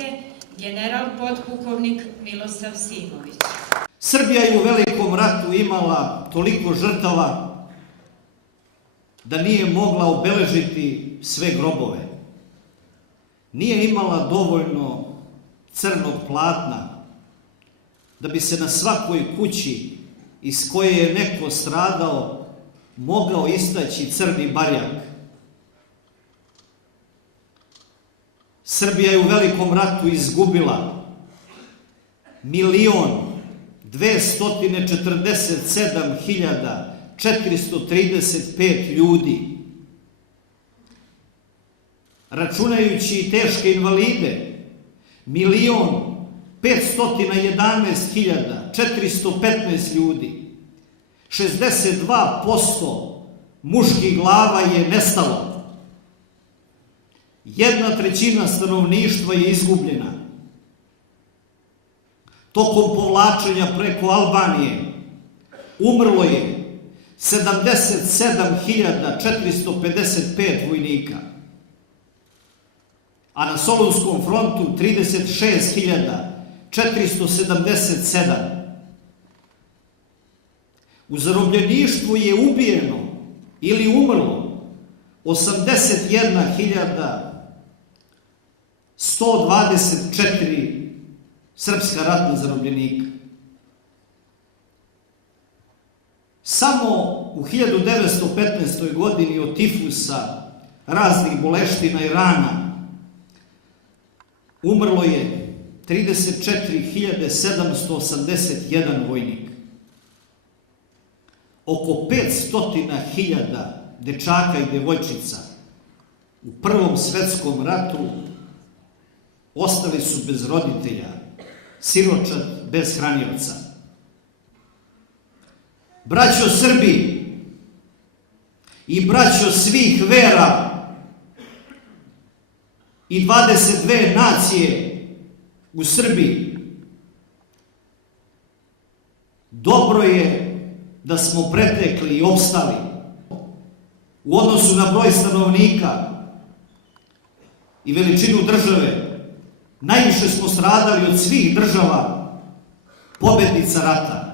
vojske, general podpukovnik Milosav Simović. Srbija je u Velikom ratu imala toliko žrtava da nije mogla obeležiti sve grobove. Nije imala dovoljno crnog platna da bi se na svakoj kući iz koje je neko stradao mogao istaći crni barjak. Srbija je u Velikom ratu izgubila 1.247.435 ljudi, računajući i teške invalide 1.511.415 ljudi. 62% muških glava je nestalo. 1/3 stanovništva je izgubljena. Tokom povlačenja preko Albanije umrlo je 77.455 vojnika, a na Solunskom frontu 36.477. U zarobljeništvu je ubijeno ili umrlo 81.124 srpska ratna zarobljenika. Samo u 1915. godini od tifusa, raznih boleština i rana umrlo je 34.781 vojnik. Oko 500.000 dečaka i devojčica u Prvom svetskom ratu ostali su bez roditelja, siročad bez hranioca. Braćo Srbi i braćo svih vera i 22 nacije u Srbiji, dobro je da smo pretekli i opstali. U odnosu na broj stanovnika i veličinu države, najviše smo stradali od svih država pobednica rata.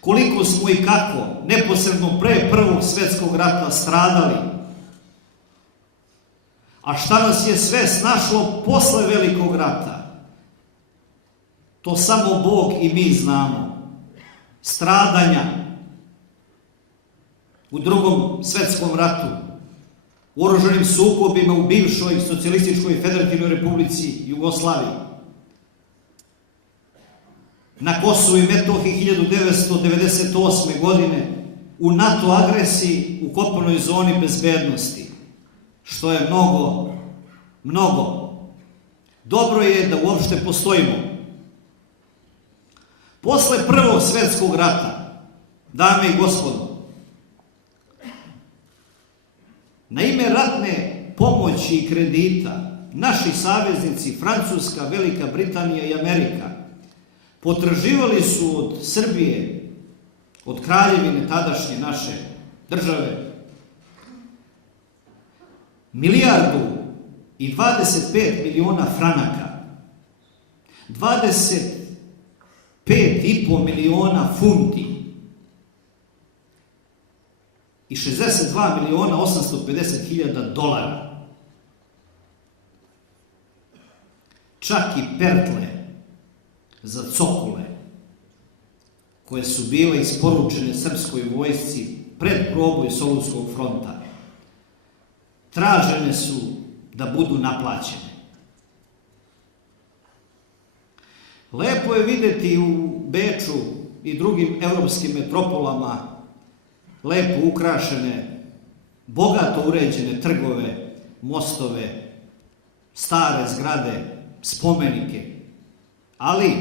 Koliko smo i kako neposredno pre Prvog svjetskog rata stradali, a šta nas je sve snašlo posle Velikog rata, to samo Bog i mi znamo. Stradanja u Drugom svjetskom ratu, u oružanim sukobima u bivšoj Socijalističkoj Federativnoj Republici Jugoslaviji, na Kosovu i Metohiji 1998. godine, u NATO agresiji u kopnenoj zoni bezbednosti, što je mnogo, mnogo. Dobro je da uopšte postojimo. Posle Prvog svjetskog rata, dame i gospodo, na ime ratne pomoći i kredita, naši saveznici Francuska, Velika Britanija i Amerika potraživali su od Srbije, od kraljevine tadašnje naše države, 1.025.000.000 franaka, 25,5 miliona funti i 62.850.000 dolara. Čak i pertle za cokule, koje su bile isporučene srpskoj vojsci pred proboj Solunskog fronta, tražene su da budu naplaćene. Lepo je videti u Beču i drugim evropskim metropolama lepo ukrašene, bogato uređene trgove, mostove, stare zgrade, spomenike. Ali,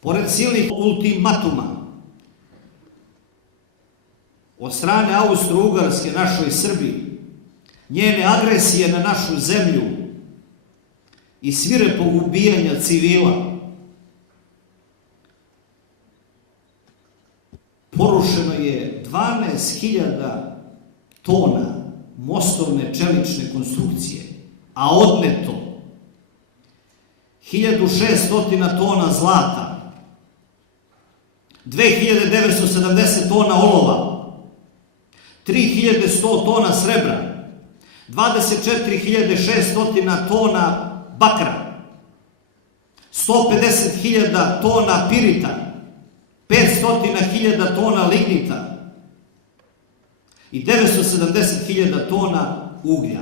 pored silnih ultimatuma od strane Austro-Ugarske našoj Srbiji, njene agresije na našu zemlju i svirepog ubijanja civila, porušeno je 12.000 tona mostovne čelične konstrukcije a odneto 1600 tona zlata, 2970 tona olova, 3100 tona srebra, 24.600 tona bakra, 150.000 tona pirita, 500.000 tona lignita i 970.000 tona uglja.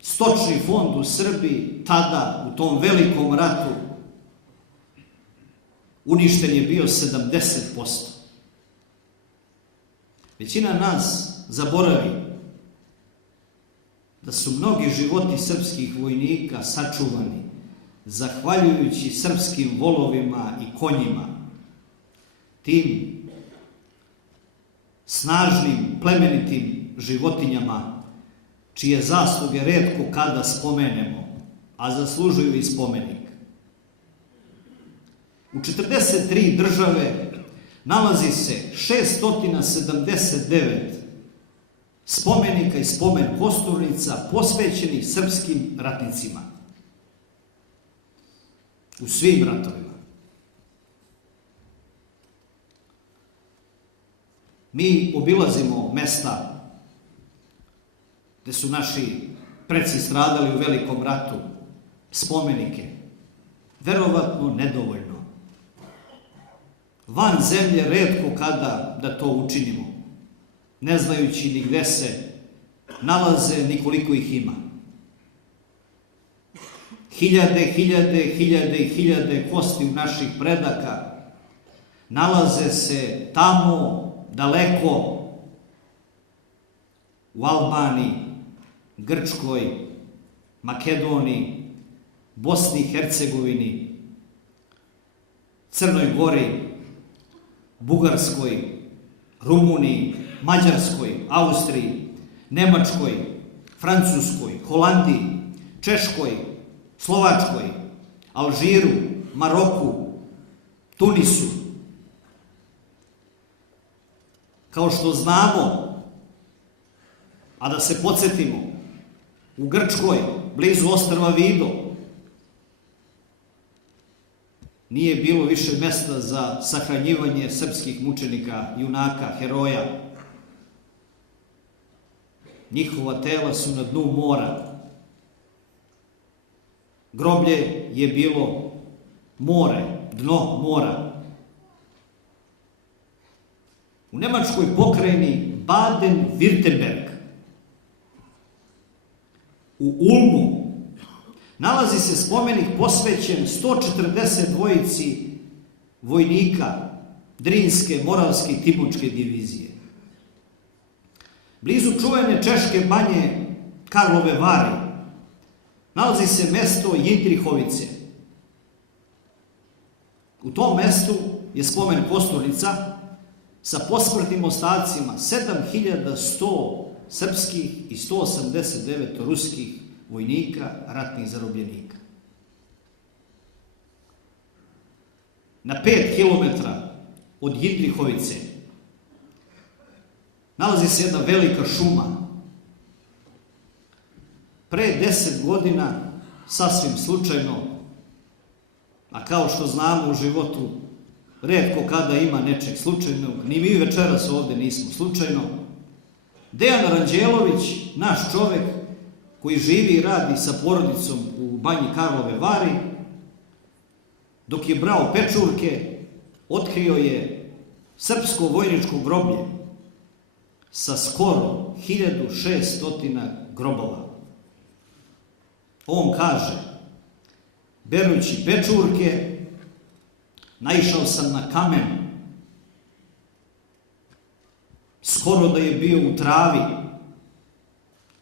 Stočni fond u Srbiji tada, u tom velikom ratu, uništen je bio 70%. Većina nas zaboravi da su mnogi životi srpskih vojnika sačuvani zahvaljujući srpskim volovima i konjima, tim snažnim, plemenitim životinjama, čije zasluge retko kada spomenemo, a zaslužuju i spomenik. U 43 države nalazi se 679 spomenika i spomen kosturnica posvećenih srpskim ratnicima u svim ratovima. Mi obilazimo mesta gde su naši preci stradali u velikom ratu, spomenike, verovatno nedovoljno. Van zemlje retko kada da to učinimo, ne znajući ni gde se nalaze, ni koliko ih ima. Hiljade kosti naših predaka nalaze se tamo, daleko, u Albaniji, Grčkoj, Makedoniji, Bosni i Hercegovini, Crnoj Gori, Bugarskoj, Rumuniji, Mađarskoj, Austriji, Nemačkoj, Francuskoj, Holandiji, Češkoj, Slovačkoj, Alžiru, Maroku, Tunisu. Kao što znamo, a da se podsjetimo, u Grčkoj, blizu ostrva Vido, nije bilo više mesta za sahranjivanje srpskih mučenika, junaka, heroja. Njihova tela su na dnu mora. Groblje je bilo more, dno mora. U nemačkoj pokrajini Baden-Württemberg, u Ulmu, nalazi se spomenik posvećen 142 vojnika Drinske, Moravske i Timočke divizije. Blizu čuvene češke banje Karlove Vari nalazi se mesto Jindrihovice. U tom mestu je spomen kosturnica sa posmrtnim ostacima 7100 srpskih i 189 ruskih vojnika, ratnih zarobljenika. Na 5 kilometra od Jindrihovice nalazi se jedna velika šuma. Pre 10 godina, sasvim slučajno, a kao što znamo u životu, retko kada ima nečeg slučajnog, ni mi večeras ovde nismo slučajno, Dejan Ranđelović, naš čovek koji živi i radi sa porodicom u banji Karlove Vari, dok je brao pečurke, otkrio je srpsko vojničko groblje sa skoro 1600 grobova. On kaže, berući pečurke, naišao sam na kamen, skoro da je bio u travi,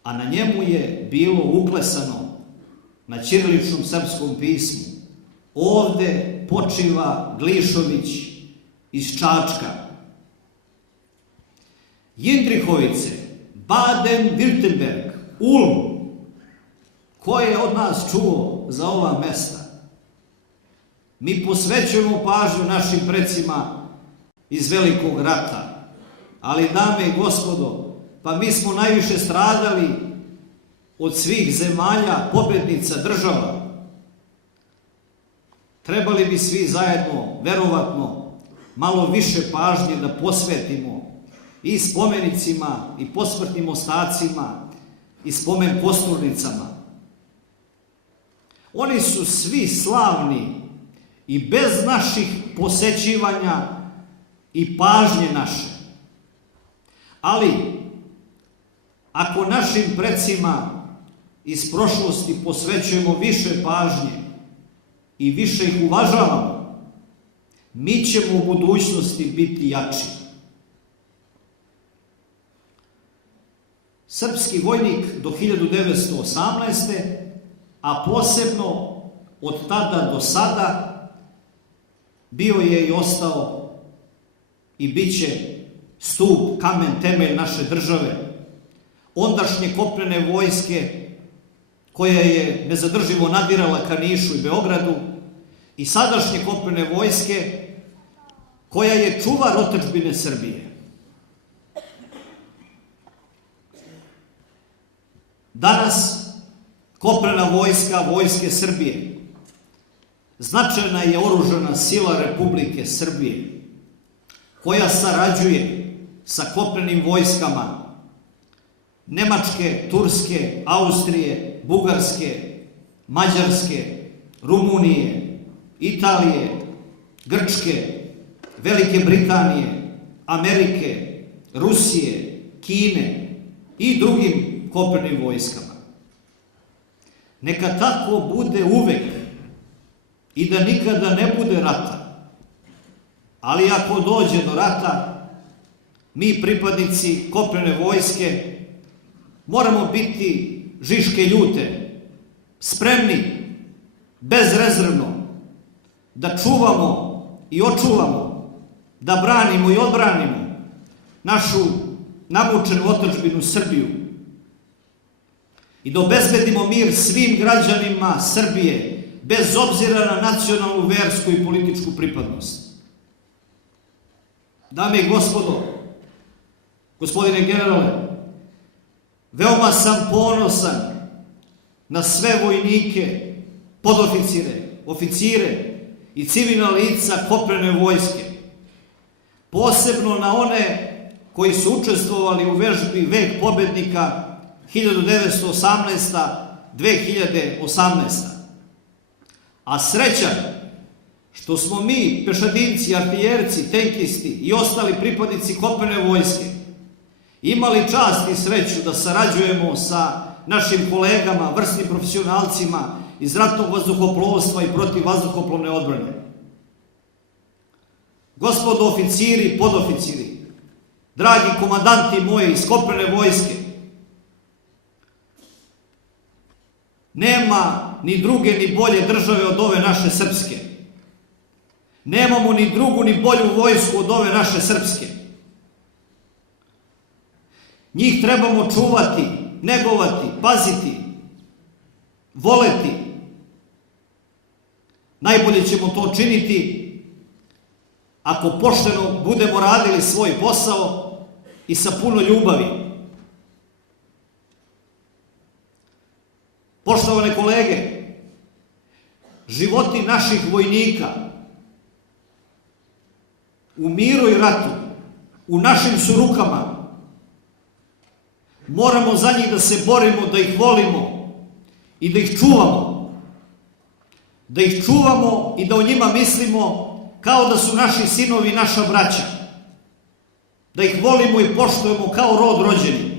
a na njemu je bilo uklesano na ćiriličnom srpskom pismu: ovde počiva Glišović iz Čačka. Jindrihovice, Baden-Württemberg, Ulm. Ko je od nas čuo za ova mesta? Mi posvećujemo pažnju našim precima iz velikog rata, ali, dame i gospodo, pa mi smo najviše stradali od svih zemalja, pobednica država. Trebali bi svi zajedno, verovatno, malo više pažnje da posvetimo i spomenicima, i posmrtnim ostacima, i spomen kosturnicama. Oni su svi slavni i bez naših posećivanja i pažnje naše. Ali, ako našim precima iz prošlosti posvećujemo više pažnje i više ih uvažavamo, mi ćemo u budućnosti biti jači. Srpski vojnik do 1918. a posebno od tada do sada bio je i ostao i bit će stup, kamen, temelj naše države, ondašnje kopnene vojske koja je nezadrživo nadirala ka Nišu i Beogradu i sadašnje kopnene vojske koja je čuvar otadžbine Srbije. Danas kopnena vojska, vojske Srbije, značajna je oružana sila Republike Srbije, koja sarađuje sa kopnenim vojskama Nemačke, Turske, Austrije, Bugarske, Mađarske, Rumunije, Italije, Grčke, Velike Britanije, Amerike, Rusije, Kine i drugim kopnenim vojskama. Neka tako bude uvek i da nikada ne bude rata. Ali ako dođe do rata, mi pripadnici kopnene vojske moramo biti žiške ljute, spremni, bezrezervno, da čuvamo i očuvamo, da branimo i odbranimo našu namučenu otadžbinu Srbiju i da obezbedimo mir svim građanima Srbije, bez obzira na nacionalnu, versku i političku pripadnost. Dame i gospodo, gospodine generale, veoma sam ponosan na sve vojnike, podoficire, oficire i civilna lica kopnene vojske, posebno na one koji su učestvovali u vežbi Vek pobednika 1918-2018. A srećan što smo mi, pešadinci, artiljerci, tenkisti i ostali pripadnici kopnene vojske imali čast i sreću da sarađujemo sa našim kolegama, vrsnim profesionalcima iz ratnog vazduhoplovstva i protivvazduhoplovne odbrane. Gospodo oficiri i podoficiri, dragi komandanti moji iz kopnene vojske, nema ni druge ni bolje države od ove naše srpske. Nemamo ni drugu ni bolju vojsku od ove naše srpske. Njih trebamo čuvati, negovati, paziti, voleti. Najbolje ćemo to činiti ako pošteno budemo radili svoj posao i sa puno ljubavi. Poštovane kolege, životi naših vojnika u miru i ratu u našim su rukama. Moramo za njih da se borimo, da ih volimo i da ih čuvamo. Da ih čuvamo i da o njima mislimo kao da su naši sinovi i naša braća. Da ih volimo i poštujemo kao rod rođeni.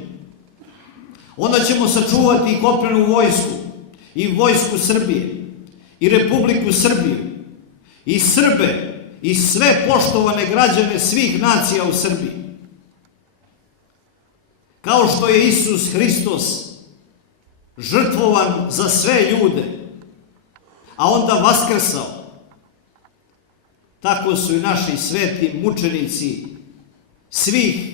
Onda ćemo sačuvati i kopnenu vojsku, i vojsku Srbije, i Republiku Srbiju, i Srbe, i sve poštovane građane svih nacija u Srbiji. Kao što je Isus Hristos žrtvovan za sve ljude, a onda vaskrsao, tako su i naši sveti mučenici svih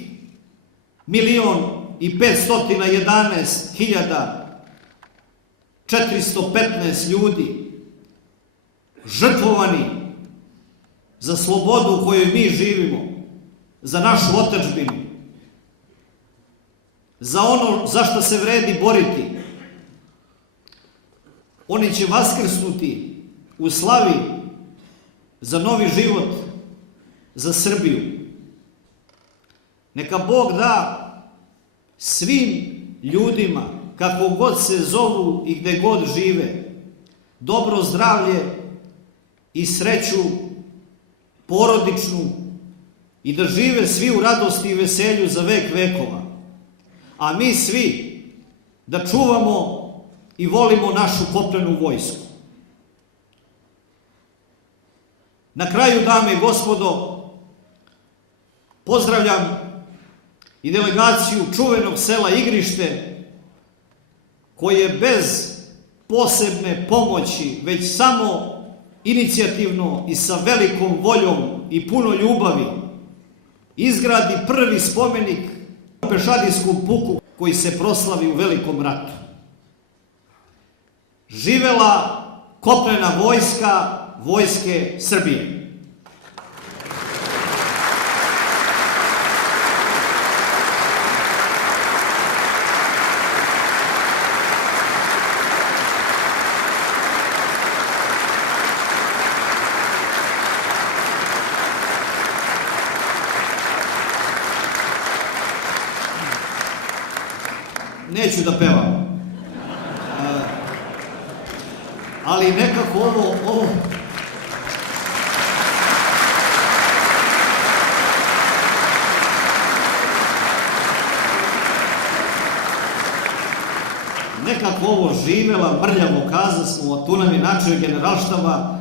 1.511.415 ljudi žrtvovani za slobodu u kojoj mi živimo, za našu otadžbinu. za ono za što se vredi boriti. Oni će vaskrsnuti u slavi za novi život, za Srbiju. Neka Bog da svim ljudima, kako god se zovu i gde god žive, dobro zdravlje i sreću porodičnu i da žive svi u radosti i veselju za vek vekova. A mi svi da čuvamo i volimo našu kopnenu vojsku. Na kraju, dame i gospodo, pozdravljam i delegaciju čuvenog sela Igrište, koje bez posebne pomoći, već samo inicijativno i sa velikom voljom i puno ljubavi izgradi prvi spomenik pešadijskom puku koji se proslavi u Velikom ratu. Živela kopnena vojska, Vojske Srbije. Neću da pevam, ali nekako ovo živela, mrljavo kaza smo, tu nam je načelnik Generalštaba,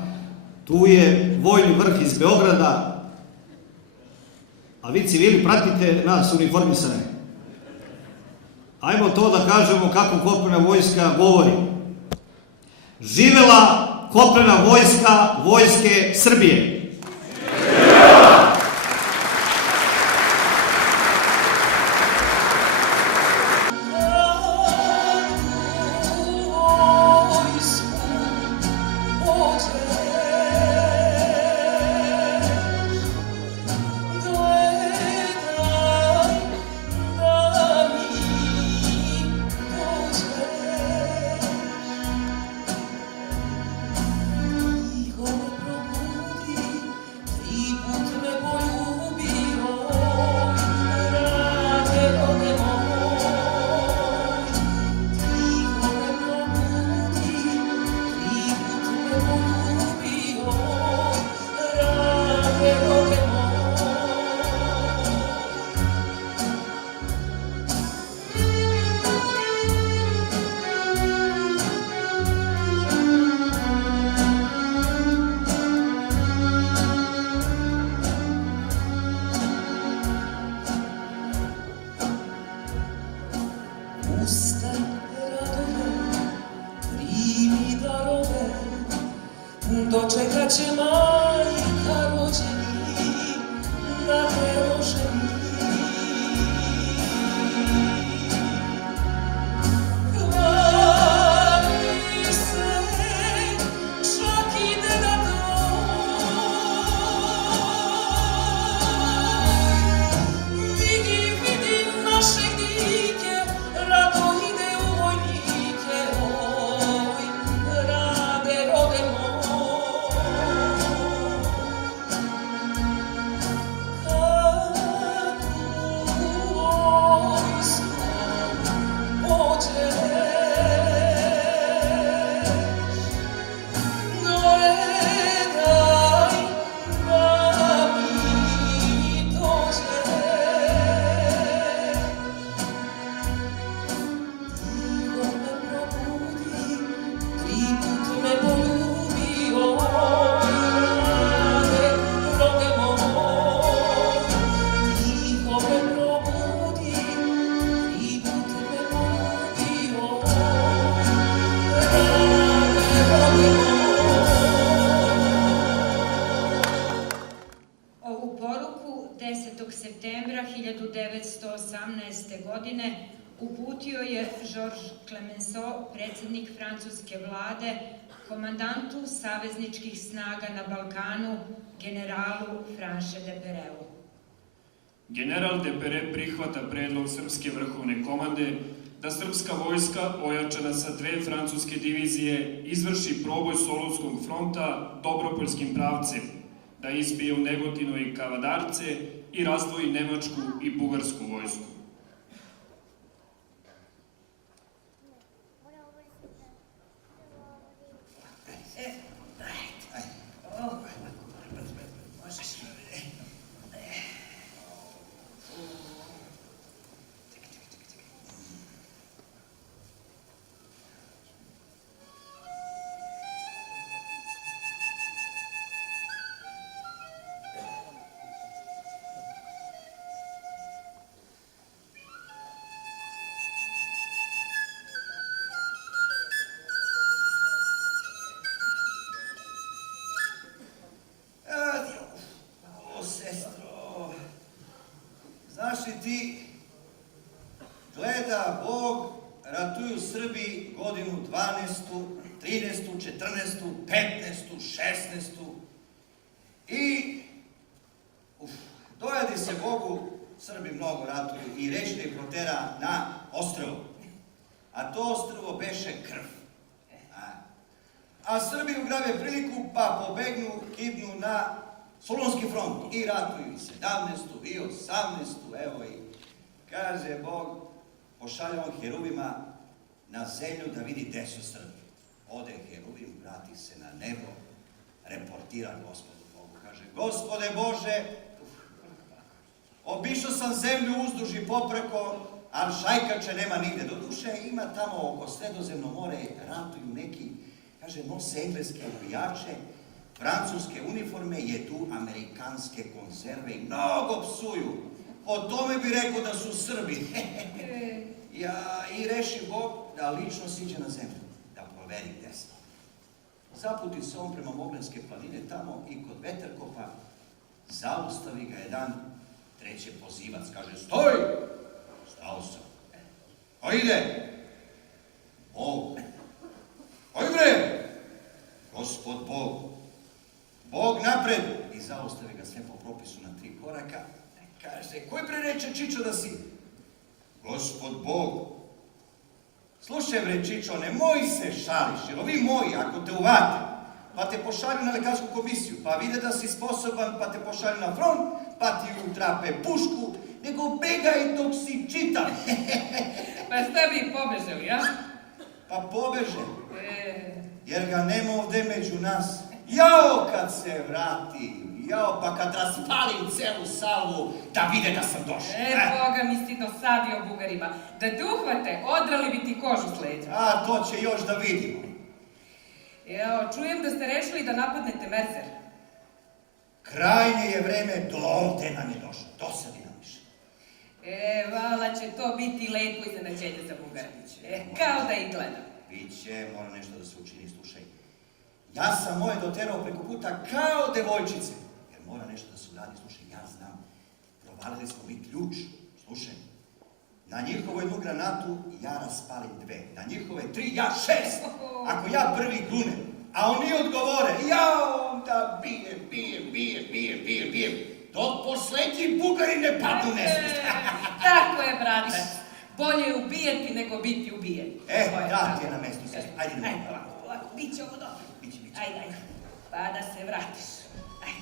tu je vojni vrh iz Beograda, a vi civili pratite nas uniformisane. Ajmo to da kažemo kako kopnena vojska govori. Živela kopnena vojska, Vojske Srbije. Dočekat će majka rođeni na te roženi. Hvali se, čak ide da vidi naše dike, rado ide u vojnike, oj, rade rode moj. Septembra 1918. godine uputio je Georges Clemenceau, predsjednik francuske vlade, komandantu savezničkih snaga na Balkanu, generalu Franche de Pereu. General Depere prihvata predlog srpske vrhovne komande da srpska vojska, ojačana sa 2 francuske divizije, izvrši proboj Solunskog fronta Dobropoljskim pravcem, da izbije u Negotinu i Kavadarce i razdvoji nemačku i bugarsku vojsku. Znaš li ti, gleda Bog, ratuju Srbi godinu 12., 13., 14., 15., 16. I dojadi se Bogu, Srbi mnogo ratuju i reći da ih protera na ostrvo. A to ostrvo beše krv. A Srbi ugrabe priliku pa pobegnu, kidnu na Solunski front i ratuju i 17. i 18. Evo i kaže Bog, pošalje on heruvima na zemlju da vidi gde su Srbi. Ode heruvim, vrati se na nebo, reportira Gospodu Bogu. Kaže, Gospode Bože, obišao sam zemlju uzduž i popreko, ali šajkače nema nigde. Doduše ima tamo oko Sredozemno more, ratuju neki, kaže, nose engleske ubijače, francuske uniforme, jedu amerikanske konzerve i mnogo psuju. Po tome bi rekao da su Srbi. I reši Bog da lično siđe na zemlju, da proveri gde smo. Zaputi se on prema Moglenske planine tamo i kod Veterkopa zaustavi ga jedan treći pozivac. Kaže, stoj! Stao sam. Ko ide? Bog. Ko ide? Gospod Bog. Bog napred! I zaustavi ga sve po propisu na 3 koraka. Kaže, koji prereče Čičo da si? Gospod Bog. Slušaj bre Čičo, nemoj se šališ, jer ovi moji, ako te uvate, pa te pošalju na lekarsku komisiju, pa vide da si sposoban, pa te pošalju na front, pa ti utrape pušku, nego begaj dok si čitam. Pa šta bi pobežali, ja? Pa pobeže, jer ga nema ovde među nas. Jao kad se vrati, jao pa kad raspalim celu salu da vide da sam došao. Boga mi si dosadio Bugarima. Da te uhvate, odrali bi ti kožu s leđa. A to će još da vidimo. Evo, čujem da ste rešili da napadnete Mercer. Krajnje je vreme, dovde nam je došlo, dosadi nam više. Vala će to biti lepo iznenađenje za Bugarić. Kao da ih gledam. Biće, mora nešto da se učini, slušaj. Ja sam moje doterao preko puta kao devojčice. Jer mora nešto da se uradi, slušaj, ja znam. Provalili smo mi ključ, slušaj. Na njihovu 1 granatu ja raspalim 2, na njihove 3 ja 6. Ako ja prvi grunem, a oni odgovore, ja onda bijem. Dok poslednji Bugari ne padnu nesvest. Tako je, brate. Bolje je ubijeti nego biti ubijen. Da ti je na mestu, sestro. Ajde, ovako, bit će ovo dobro. Biće. Ajde. Pa da se vratiš. Ajde.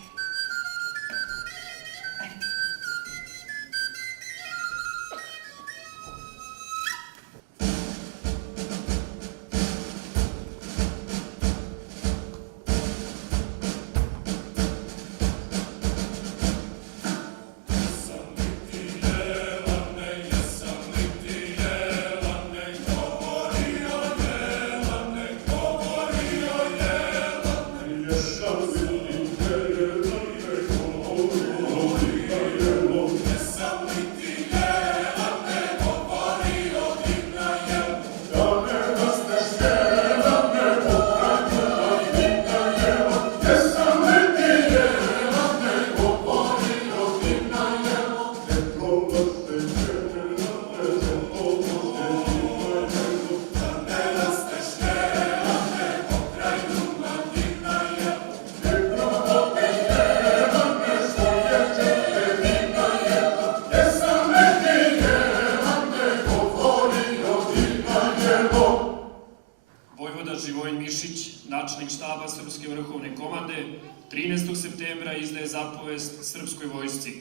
Yes, I will. Živojin Mišić, načelnik štaba Srpske vrhovne komande, 13. septembra izdaje zapovest Srpskoj vojsci.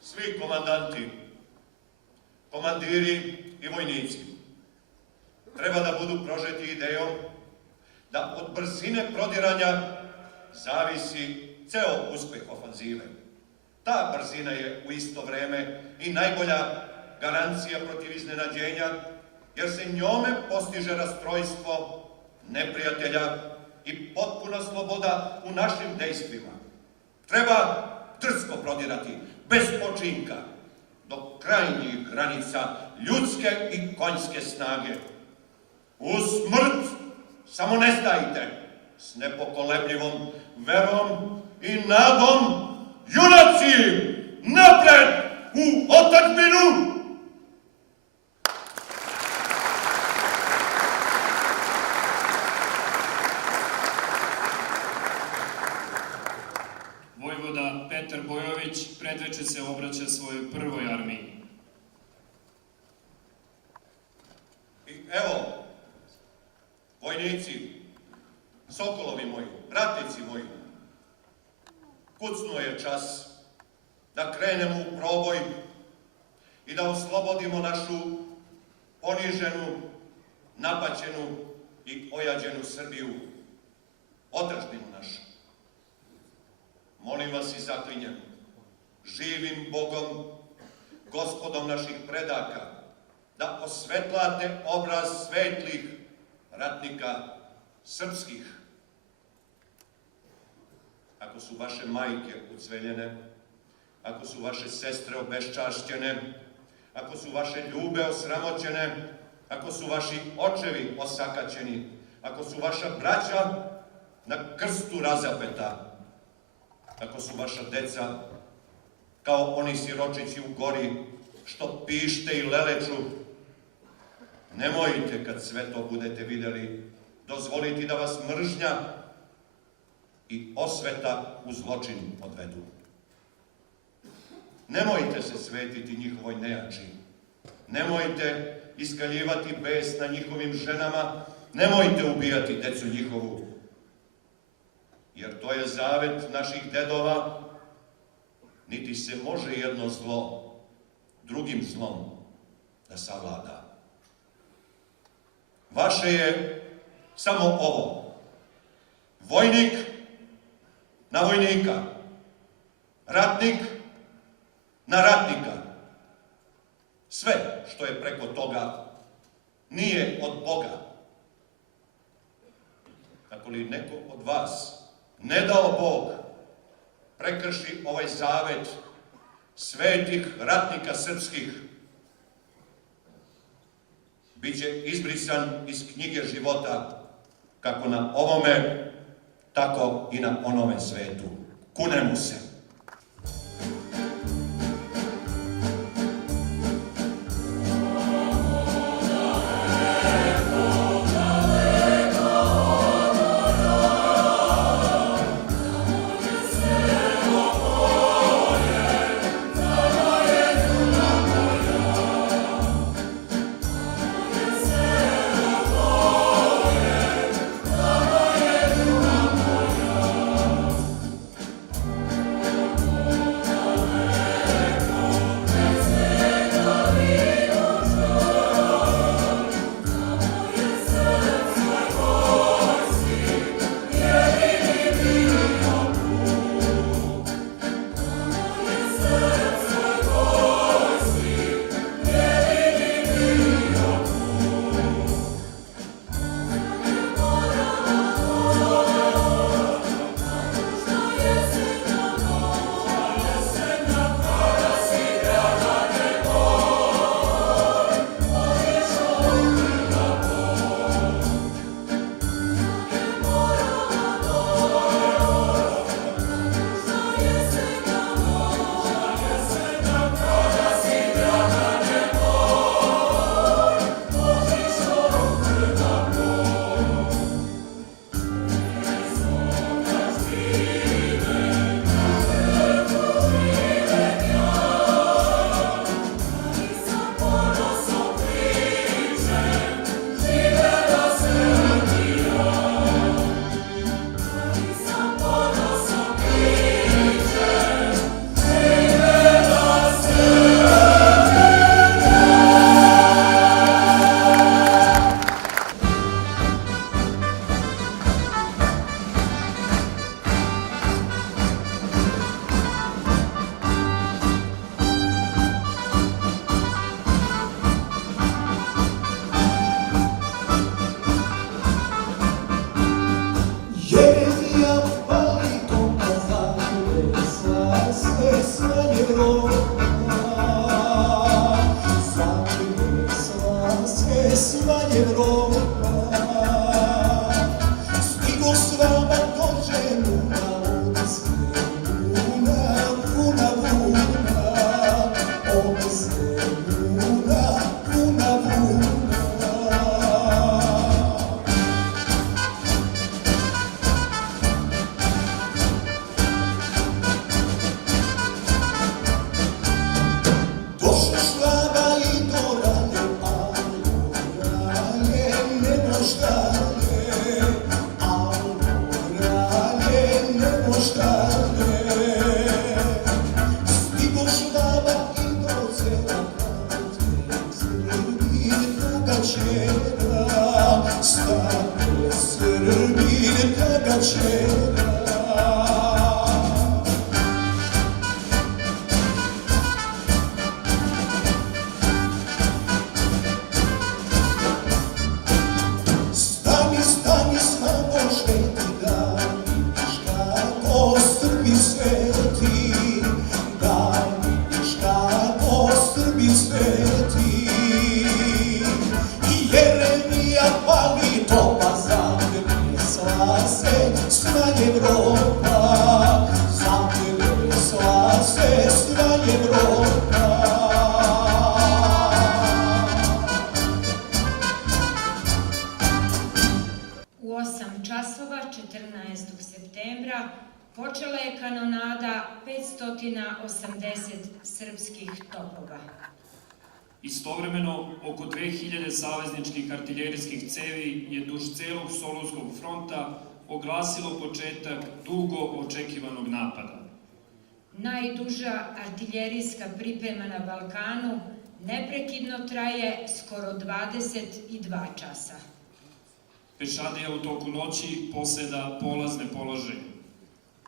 Svi komandanti, komandiri i vojnici treba da budu prožeti idejom da od brzine prodiranja zavisi ceo uspeh ofanzive. Ta brzina je u isto vreme i najbolja garancija protiv iznenađenja, jer se njome postiže rastrojstvo neprijatelja i potpuna sloboda u našim dejstvima. Treba drsko prodirati, bez počinka, do krajnjih granica ljudske i konjske snage. U smrt samo ne stajte, s nepokolebljivom verom i nadom, junaci, napred u otadžbinu! Vojvoda Petar Bojović predveče se obraća svojoj prvoj armiji. I evo, vojnici, sokolovi moji, ratnici moji, kucnuo je čas da krenemo u proboj i da oslobodimo našu poniženu, napaćenu i ojađenu Srbiju, otadžbinu našu. Molim vas i zaklinjem, živim Bogom, Gospodom naših predaka, da osvetlate obraz svetlih ratnika srpskih. Ako su vaše majke ucveljene, ako su vaše sestre obeščašćene, ako su vaše ljube osramoćene, ako su vaši očevi osakaćeni, ako su vaša braća na krstu razapeta, ako su vaša deca kao oni siročići u gori što pište i leleču, nemojte kad sve to budete videli dozvoliti da vas mržnja i osveta u zločin odvedu. Nemojte se svetiti njihovoj nejači, nemojte iskaljivati bes na njihovim ženama, nemojte ubijati decu njihovu, jer to je zavet naših dedova, niti se može jedno zlo drugim zlom da savlada. Vaše je samo ovo, vojnik na vojnika, ratnik na ratnika. Sve što je preko toga nije od Boga. Ako li neko od vas, ne dao Bog, prekrši ovaj zavet svetih ratnika srpskih, biće izbrisan iz knjige života, kako na ovome, tako i na onome svetu. Kunemo se. čera, stane Srbin da ga čera. Stani, stani, snamo šteti, da vidiš kako Srbi sveti, da vidiš kako Srbi sveti. I Jeremija pali topa, zatresla se sva Evropa, zatresla se sva Evropa. U 8 časova 14. septembra počela je kanonada 580 srpskih topova. Istovremeno, oko 2000 savezničkih artiljerijskih cevi je duž celog Solunskog fronta oglasilo početak dugo očekivanog napada. Najduža artiljerijska priprema na Balkanu neprekidno traje skoro 22 časa. Pešadija u toku noći poseda polazne položaje.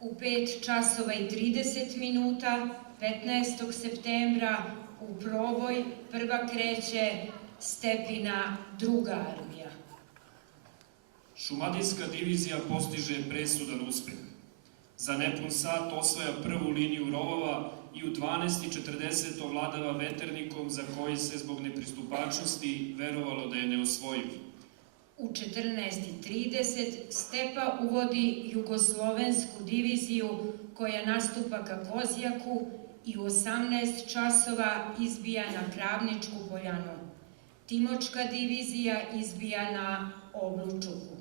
U 5 časova i 30 minuta 15. septembra u proboj prva kreće Stepina druga armija. Šumadijska divizija postiže presudan uspeh. Za nepun sat osvaja prvu liniju rovova i u 12:40 ovladava veternikom za koji se zbog nepristupačnosti verovalo da je neosvojiv. U 14:30 Stepa uvodi jugoslovensku diviziju koja nastupa ka Kozjaku i u 18 časova izbija na Kravničku poljanu. Timočka divizija izbija na Oblučuku.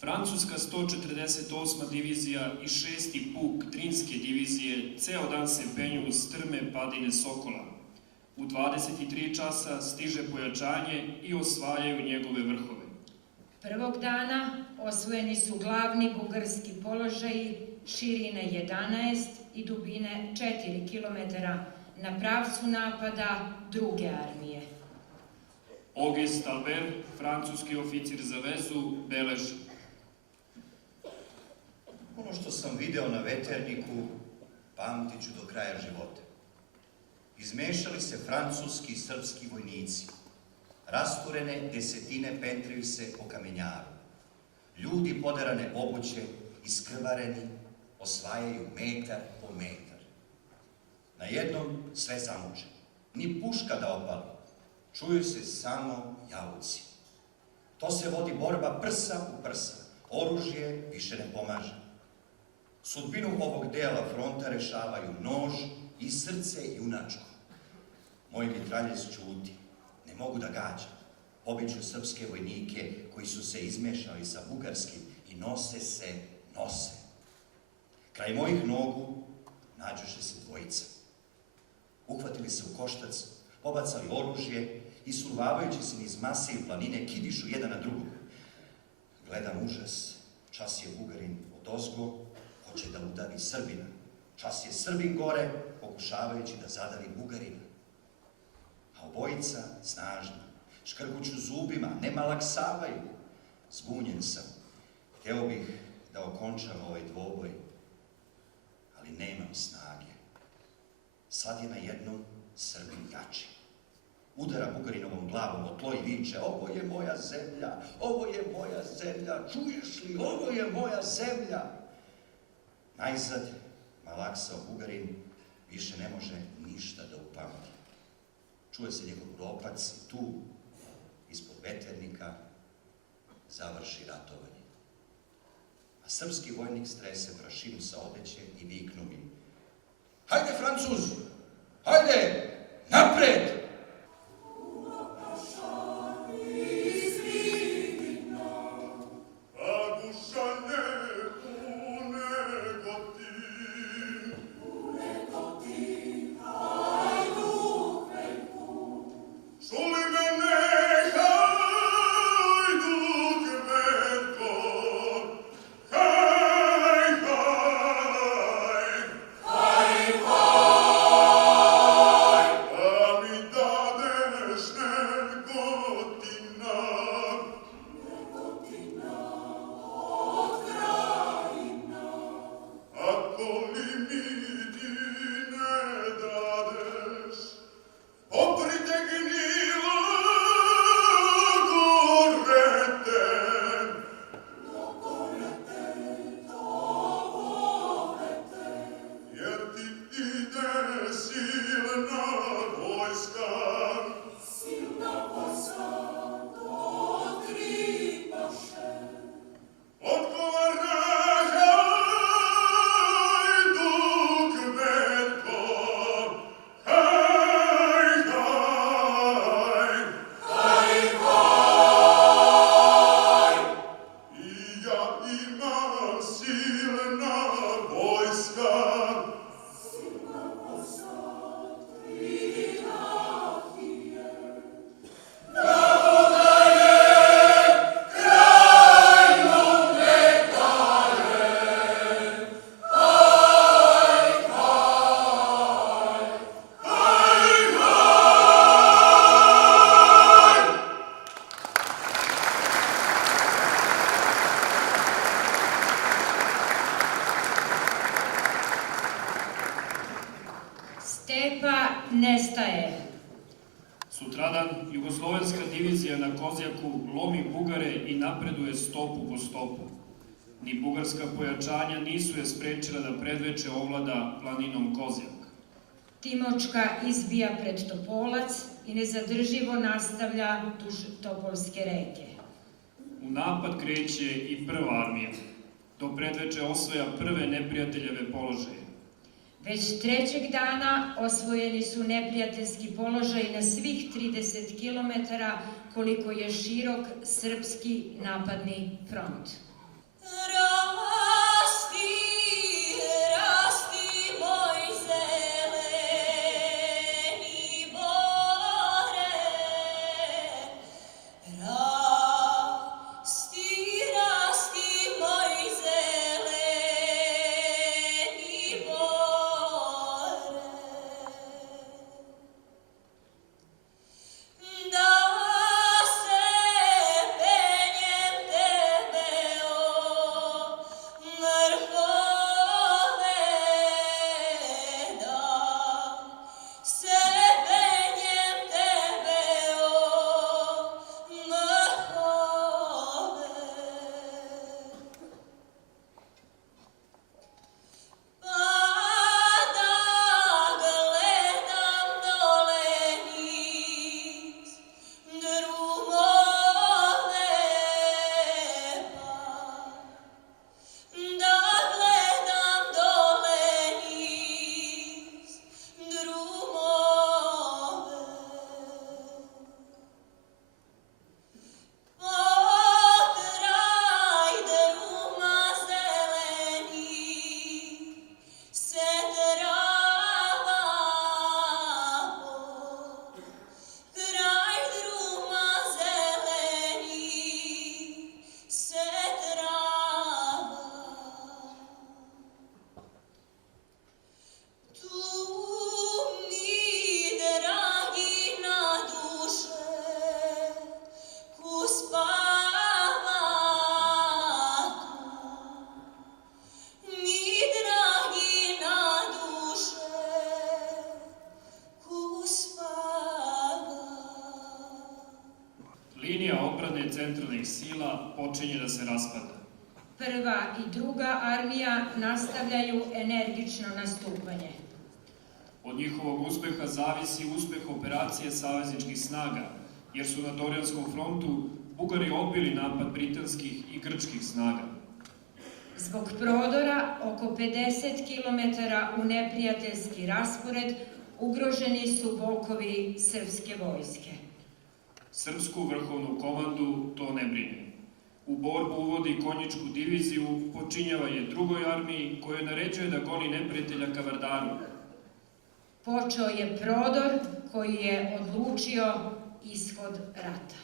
Francuska 148. divizija i 6. puk Drinske divizije ceo dan se penju uz strme padine Sokola. U 23 časa stiže pojačanje i osvajaju njegove vrhove. Prvog dana osvojeni su glavni bugarski položaji širine 11 i dubine 4 km na pravcu napada druge armije. Auguste Albert, francuski oficir za vezu, beleži: ono što sam video na veterniku, pamtit ću do kraja života. Izmešali se francuski i srpski vojnici. Rasturene desetine pentriju se po kamenjaru. Ljudi poderane obuće, iskrvareni, osvajaju metar po metar. Najednom sve zamuče. Ni puška da opali. Čuju se samo jauci. To se vodi borba prsa u prsa. Oružje više ne pomaže. Sudbinu ovog dela fronta rešavaju nož i srce junačko. Moj mitraljez ćuti. Ne mogu da gađam. Pobiću srpske vojnike koji su se izmešali sa bugarskim i nose se, nose. Kraj mojih nogu nađoše se dvojica. Uhvatili se u koštac, pobacali oružje i survavajući se niz mase i planine kidišu jedan na drugog. Gledam užas. Čas je Bugarin odozgo, hoće da udavi Srbina. Čas je Srbin gore, pokušavajući da zadavi Bugarina. A obojica snažni, škrguću zubima, ne malaksavaju. Zbunjen sam. Hteo bih da okončam ovaj dvoboj, ali nemam snage. Sad je najednom Srbin jači. Udara Bugarinovom glavom o tlo i viče: ovo je moja zemlja, ovo je moja zemlja, čuješ li, ovo je moja zemlja. Najzad, malaksao Bugarin više ne može ništa da upamti. Čuje se njegov ropac i tu, ispod veternika, završi ratovanje. A srpski vojnik strese prašinu sa odeće i viknu mi: hajde, Francuzi, hajde, napred! Mi Sutradan jugoslovenska divizija na Kozjaku lomi Bugare i napreduje stopu po stopu. Ni bugarska pojačanja nisu je sprečila da predveče ovlada planinom Kozjak. Timočka izbija pred Topolac i nezadrživo nastavlja duž Topolske reke. U napad kreće i prva armija. Do predveče osvaja prve neprijateljeve položaje. Već trećeg dana osvojeni su neprijateljski položaj na svih 30 km koliko je širok srpski napadni front. Rasti, rasti moj zeleni bore, rasti, rasti moj zeleni bore, da se penjem tebe o vrhove, da se penjem tebe o vrhove. Pa da gledam dole niz drumove, pa da gledam dole niz drumove. Pokraj druma zelenih se trava, pokraj druma zelenih se trava. Tu mi, dragi, na duše ku spava, tu mi, dragi, na duše ku spava. Linija odbrane centralnih sila počinje da se raspada. Prva i druga armija nastavljaju energično nastupanje. Od njihovog uspeha zavisi uspeh operacije savezničkih snaga, jer su na Dorijanskom frontu Bugari odbili napad britanskih i grčkih snaga. Zbog prodora oko 50 km u neprijateljski raspored ugroženi su bokovi srpske vojske. Srpsku vrhovnu komandu to ne brine. U borbu uvodi konjičku diviziju, počinjava je drugoj armiji koja naređuje da goni neprijatelja ka Vardaru. Počeo je prodor koji je odlučio ishod rata.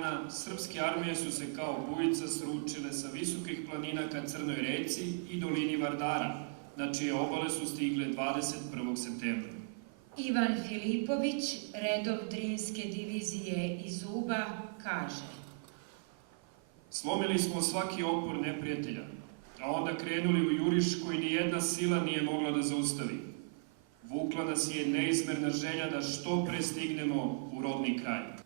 dana srpske armije su se kao bujica sručile sa visokih planina ka Crnoj reci i dolini Vardara, na čije obale su stigle 21. septembra. Ivan Filipović, redov Drinske divizije iz Uba, kaže: Slomili smo svaki opor neprijatelja, a onda krenuli u juriš koji nijedna sila nije mogla da zaustavi. Vukla nas je neizmerna želja da što pre stignemo u rodni kraj.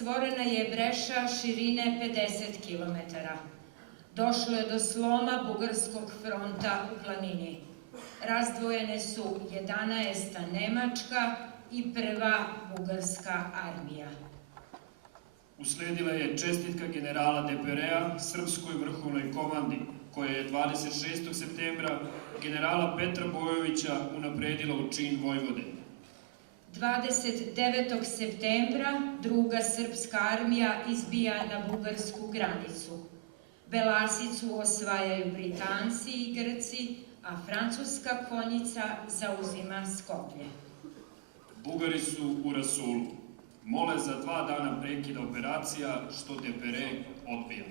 stvorena je breša širine 50 km. Došlo je do sloma Bugarskog fronta u planini. Razdvojene su 11. Nemačka i 1. Bugarska armija. Usledila je čestitka generala Deperea srpskoj vrhovnoj komandi, koja je 26. septembra generala Petra Bojovića unapredila u čin vojvode. 29. septembra druga srpska armija izbija na bugarsku granicu. Belasicu osvajaju Britanci i Grci, a francuska konjica zauzima Skoplje. Bugari su u rasulu. Mole za 2 dana prekida operacija, što Depere odbija.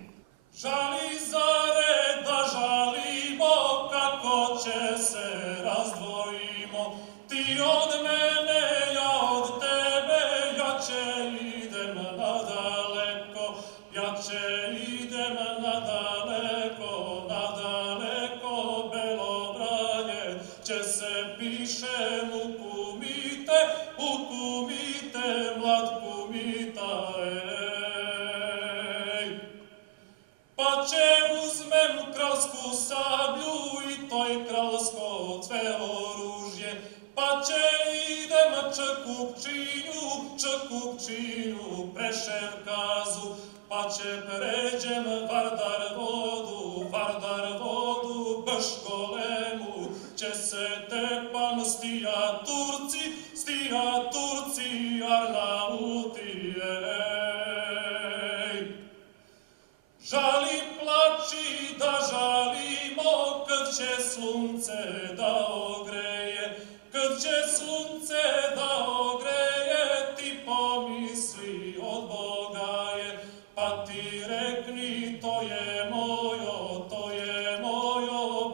Žali zare da žalimo kako će se razdvojiti. uzmem kralsku sablju i to je kralsko oružje, pa će idem Čekupčinju, Preševkazu, pa će pređem Vardar vodu, Brškolemu, će se tepam stija Turci, Arnauti, ej. Žali plači da žalimo, kad će sunce da ogreje, ti pomisli od Boga je, pa ti rekni to je mojo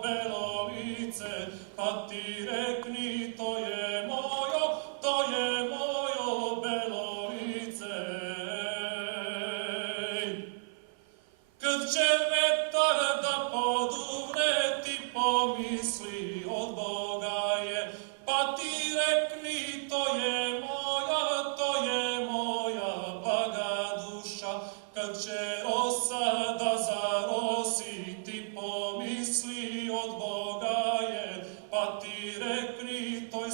Belovice, pa ti rekni to je mojo Belovice. Kad će vetar da poduvne, ti pomisli od Boga je, pa ti rekni to je moja blaga duša. Kad će rosa da zarosi, ti pomisli od Boga je, pa ti rekni toj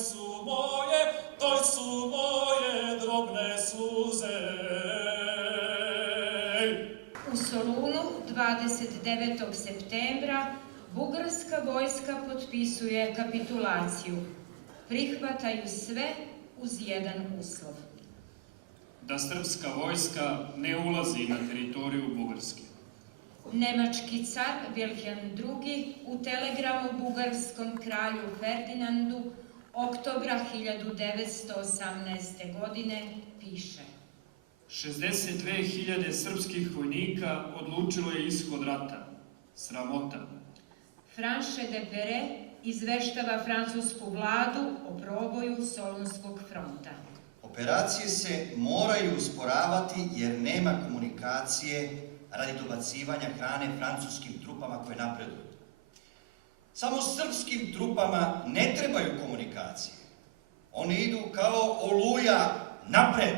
su moje drobne sluze. U Solunu 29. septembra bugarska vojska potpisuje kapitulaciju. Prihvataju sve uz jedan uslov. Da srpska vojska ne ulazi na teritoriju Bugarske. Nemački car Wilhelm II u telegramu bugarskom kralju Ferdinandu oktobra 1918. godine piše: 62.000 srpskih vojnika odlučilo je ishod rata. Sramota. Franche de Bere izveštava francusku vladu o proboju Solunskog fronta. Operacije se moraju usporavati jer nema komunikacije radi dobacivanja hrane francuskim trupama koje napreduju. Samo srpskim trupama ne trebaju komunikacije. Oni idu kao oluja napred.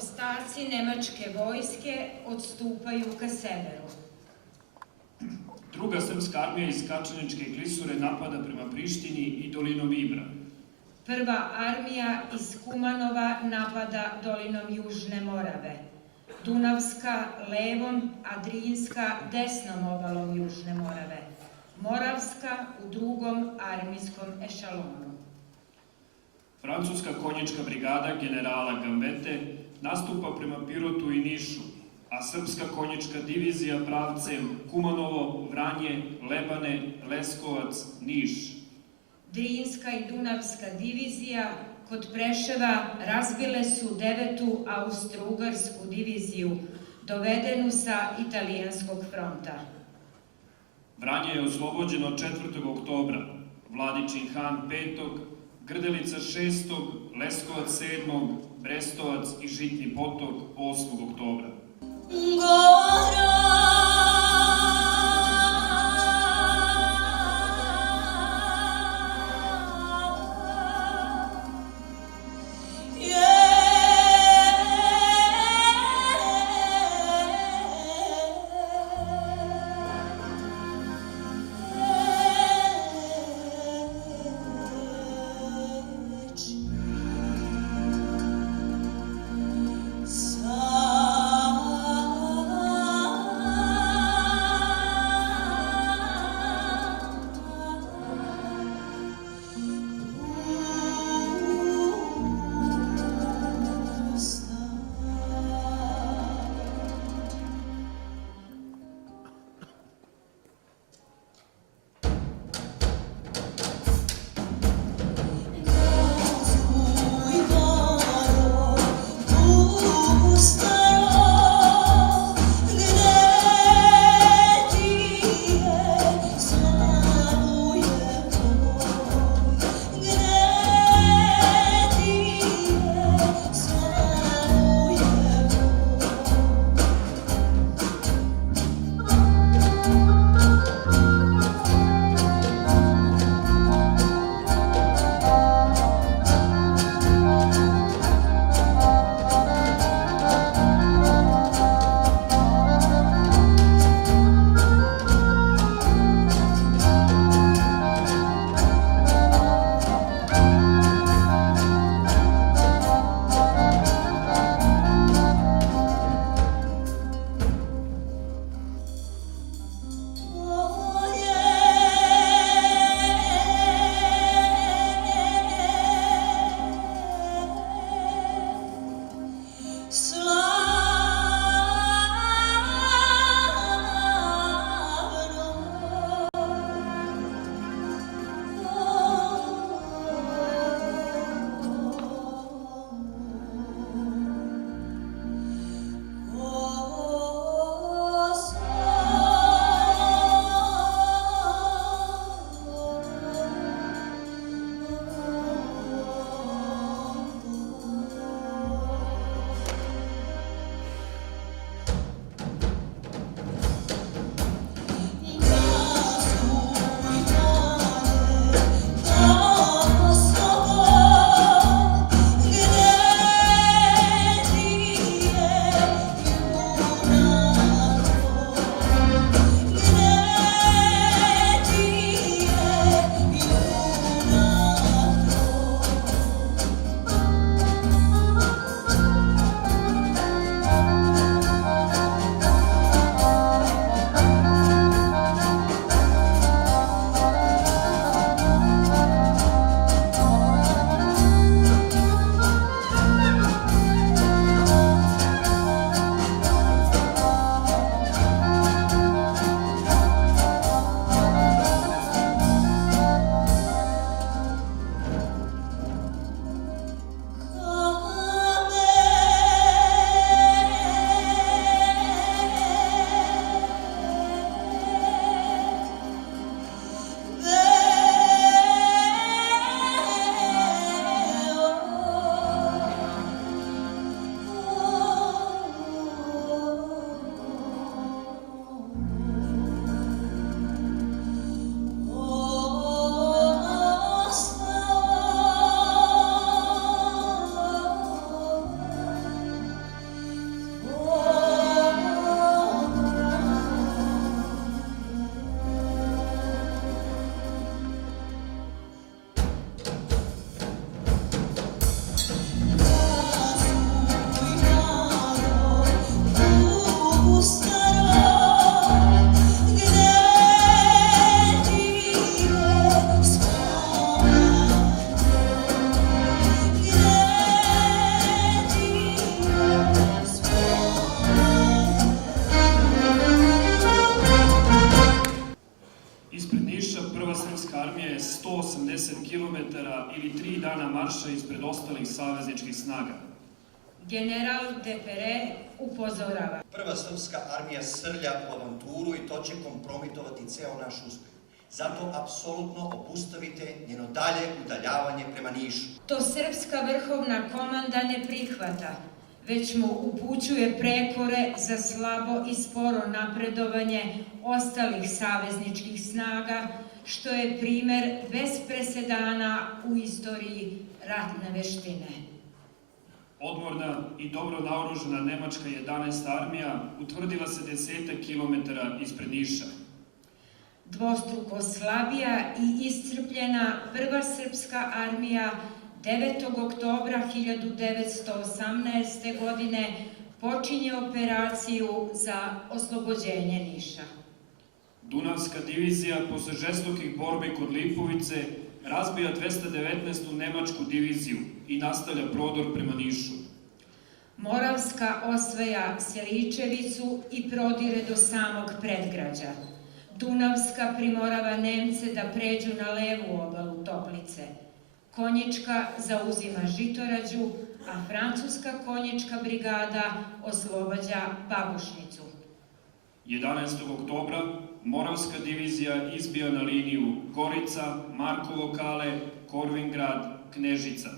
ostaci nemačke vojske odstupaju ka severu. Druga srpska armija iz Kačaničke klisure napada prema Prištini i dolinom Ibra. Prva armija iz Kumanova napada dolinom Južne Morave. Dunavska levom, a Drinska desnom obalom Južne Morave. Moravska u drugom armijskom ešalonu. Francuska konjička brigada generala Gambete nastupa prema Pirotu i Nišu, a srpska konjička divizija pravcem Kumanovo, Vranje, Lebane, Leskovac, Niš. Drinska i Dunavska divizija kod Preševa razbile su 9. Austro-Ugarsku diviziju, dovedenu sa italijanskog fronta. Vranje je oslobođeno 4. oktobra, Vladičin Han 5. Grdelica 6. Leskovac 7. Brestovac i Žitni potok 8. oktobra. Gora sa ili 3 dana marša ispred ostalih savezničkih snaga. General Depere upozorava. Prva srpska armija srlja u avanturu i to će kompromitovati ceo naš uspeh. Zato apsolutno obustavite njeno dalje udaljavanje prema Nišu. To srpska vrhovna komanda ne prihvata, već mu upućuje prekore za slabo i sporo napredovanje ostalih savezničkih snaga, što je primer bez presedana u istoriji ratne veštine. Odmorna i dobro naoružana nemačka 11. armija utvrdila se 10 kilometara ispred Niša. Dvostruko slabija i iscrpljena prva srpska armija 9. oktobra 1918. godine počinje operaciju za oslobođenje Niša. Dunavska divizija posle žestokih borbi kod Lipovice razbija 219. nemačku diviziju i nastavlja prodor prema Nišu. Moravska osvaja Seličevicu i prodire do samog predgrađa. Dunavska primorava Nemce da pređu na levu obalu Toplice. Konjička zauzima Žitorađu, a francuska konjička brigada oslobađa Babušnicu. 11. oktobra Moravska divizija izbija na liniju Gorica, Markovo Kale, Korvingrad, Knežica.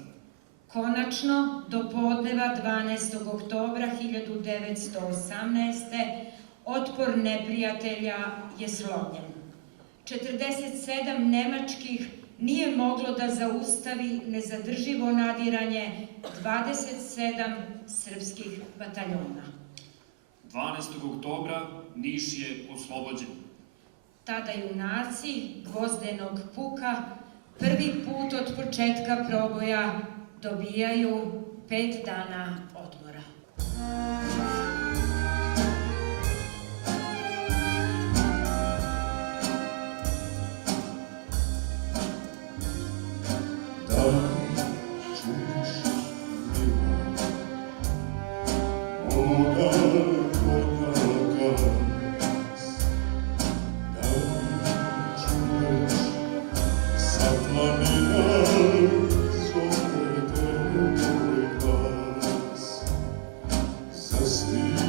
Konačno, do podneva 12. oktobra 1918. otpor neprijatelja je slomljen. 47 nemačkih nije moglo da zaustavi nezadrživo nadiranje 27 srpskih bataljona. 12. oktobra Niš je oslobođen. Tada junaci Gvozdenog puka prvi put od početka proboja dobijaju 5 dana odmora. Da li čuješ mila ovoga koga glas? Da li čuješ sa planina zove te tvoj glas? Za svih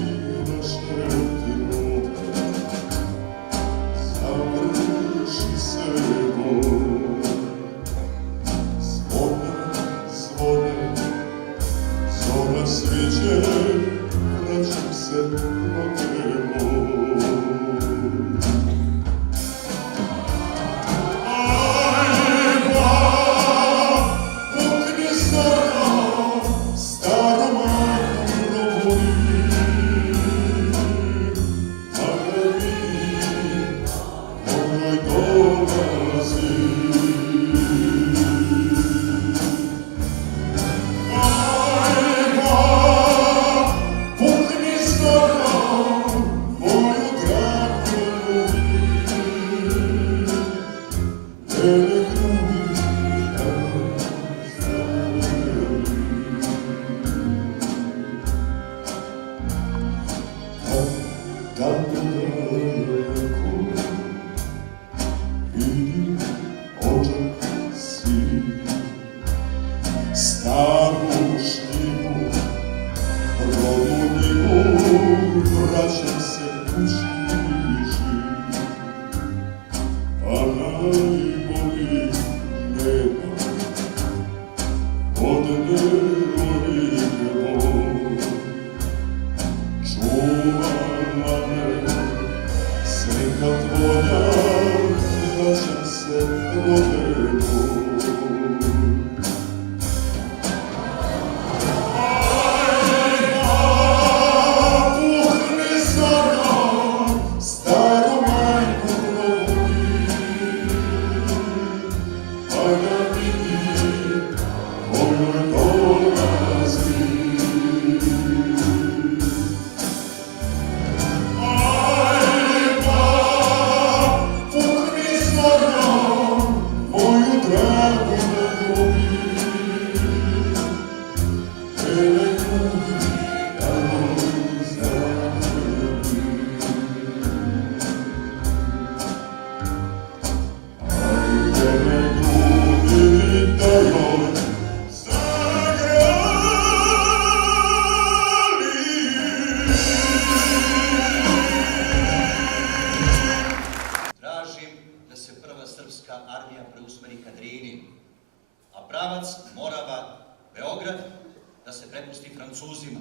da se prepusti Francuzima.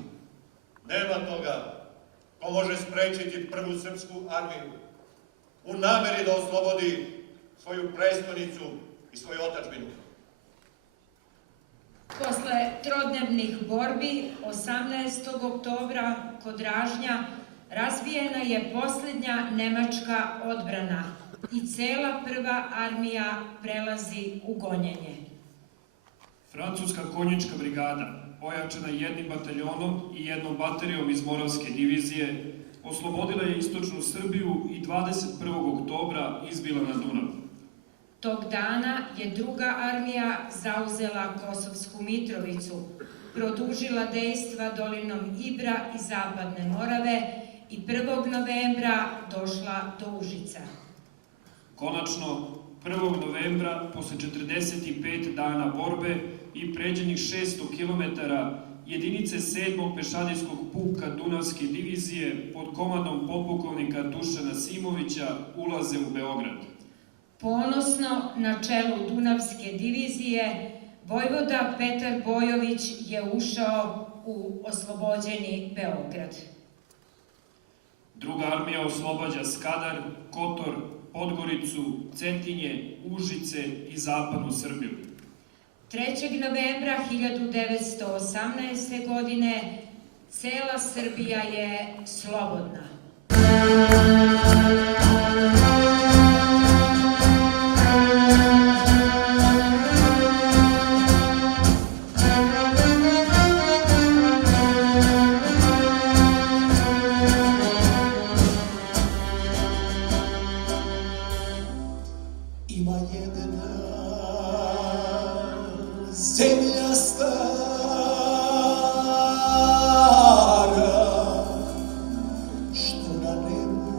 Nema toga ko može sprečiti prvu srpsku armiju u nameri da oslobodi svoju prestonicu i svoju otadžbinu. Posle trodnevnih borbi 18. oktobra kod Ražnja razbijena je posljednja nemačka odbrana i cela prva armija prelazi u gonjenje. Francuska konjička brigada, ojačana jednim bataljonom i jednom baterijom iz Moravske divizije, oslobodila je istočnu Srbiju i 21. oktobra izbila na Dunav. Tog dana je druga armija zauzela Kosovsku Mitrovicu, produžila dejstva dolinom Ibra i Zapadne Morave i 1. novembra došla do Užica. Konačno, 1. novembra, posle 45 dana borbe i pređenih 600 km, jedinice 7. pešadijskog puka Dunavske divizije pod komandom podpukovnika Dušana Simovića ulaze u Beograd. Ponosno na čelu Dunavske divizije, vojvoda Petar Bojović je ušao u oslobođeni Beograd. Druga armija oslobađa Skadar, Kotor, Podgoricu, Cetinje, Užice i Zapadnu Srbiju. 3. novembra 1918. godine cela Srbija je slobodna. Ima jedna zemlja stara, što na nebu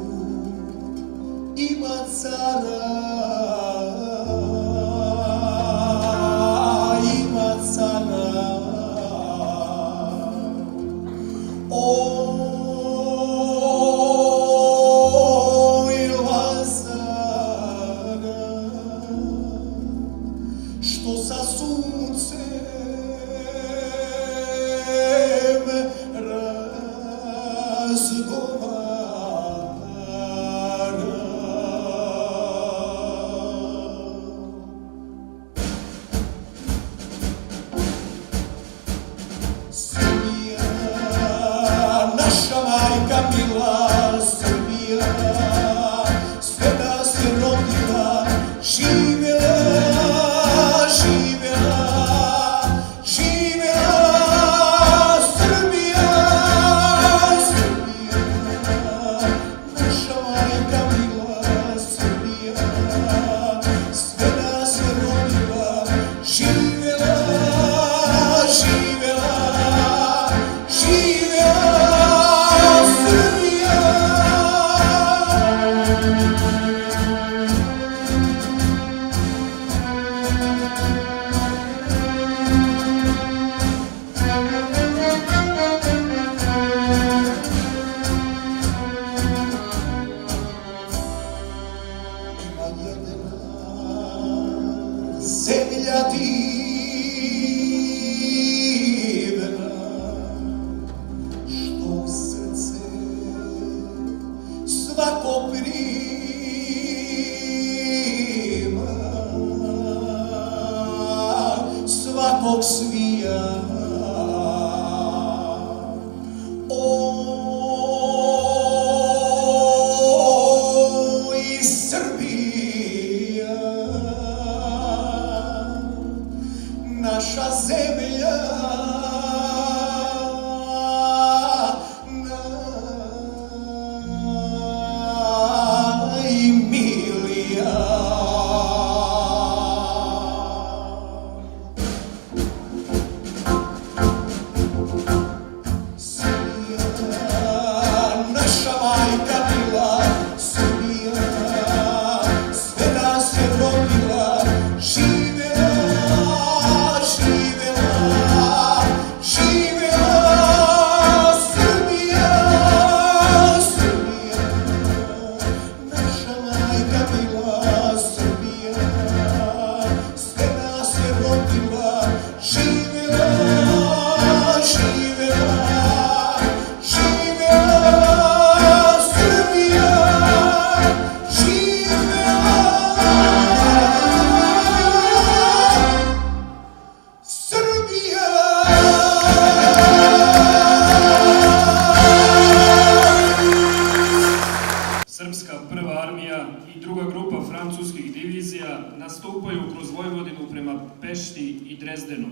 nastupaju kroz Vojvodinu prema Pešti i Drezdenu.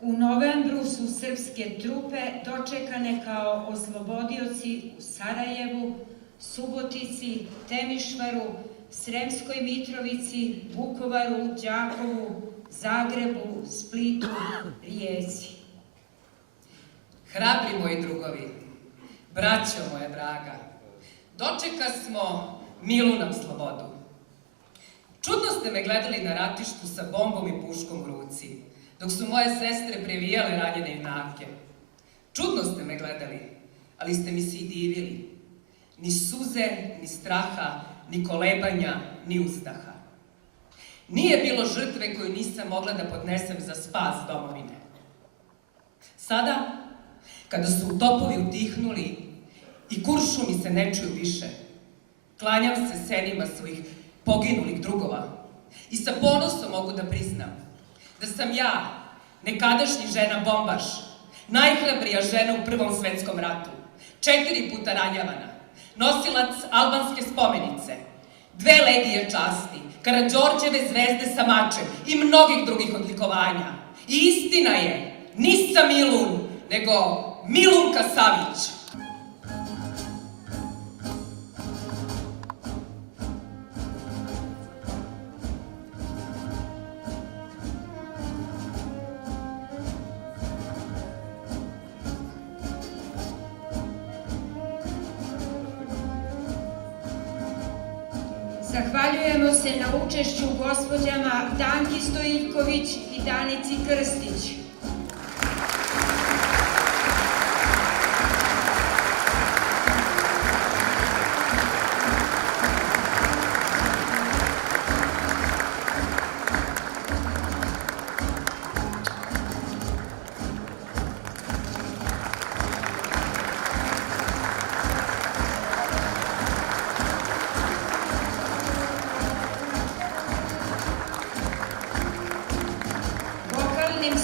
U novembru su srpske trupe dočekane kao oslobodioci u Sarajevu, Subotici, Temišvaru, Sremskoj Mitrovici, Vukovaru, Đakovu, Zagrebu, Splitu, Rijeci. Hrabri moji drugovi, braćo moja draga, dočeka smo milu nam slobodu. Čudno ste me gledali na ratištu sa bombom i puškom u ruci, dok su moje sestre previjale ranjene junake. Čudno ste me gledali, ali ste mi se i divili. Ni suze, ni straha, ni kolebanja, ni uzdaha. Nije bilo žrtve koju nisam mogla da podnesem za spas domovine. Sada, kada su topovi utihnuli i kuršumi se ne čuju više, klanjam se senima svojih poginulih drugova i sa ponosom mogu da priznam da sam ja, nekadašnji žena bombaš, najhrabrija žena u Prvom svetskom ratu, 4 puta ranjavana, nosilac albanske spomenice, 2 legije časti, Karađorđeve zvezde sa mačem i mnogih drugih odlikovanja. I istina je, nisam Milun, nego Milunka Savić. Zahvaljujemo se na učešću gospođama Danki Stojiljković i Danici Krstić.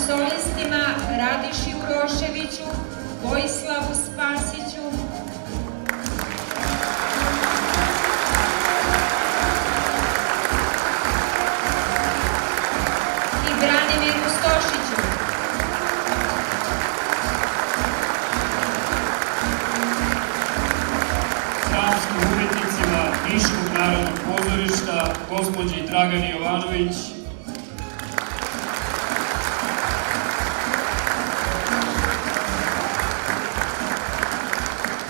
Solistima Radiši Uroševiću, Vojislavu Spasiću, i Branimiru Stošiću. Dramskim umetnicima Niškog narodnog pozorišta, gospođi Dragani Jovanović,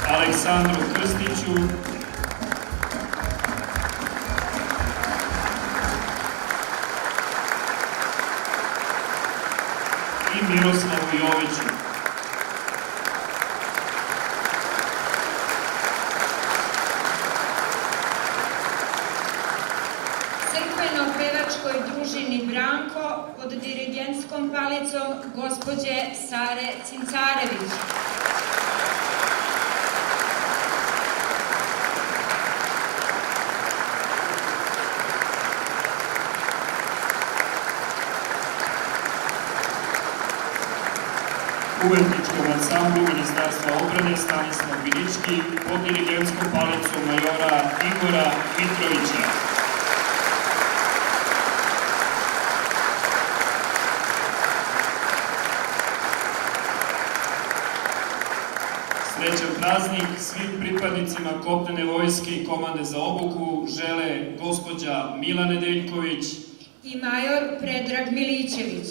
Aleksandru Krstiću, i Miroslavu Joviću. Crkveno-pevačkoj družini Branko pod dirigentskom palicom gospođe Sare Cincarević. Umetničkom ansamblu Ministarstva odbrane Stanislav Bilički pod dirigentskom palicom majora Igora Mitrovića. Srećan praznik svim pripadnicima kopnene vojske i komande za obuku žele gospođa Mila Nedeljković I major Predrag Milićević.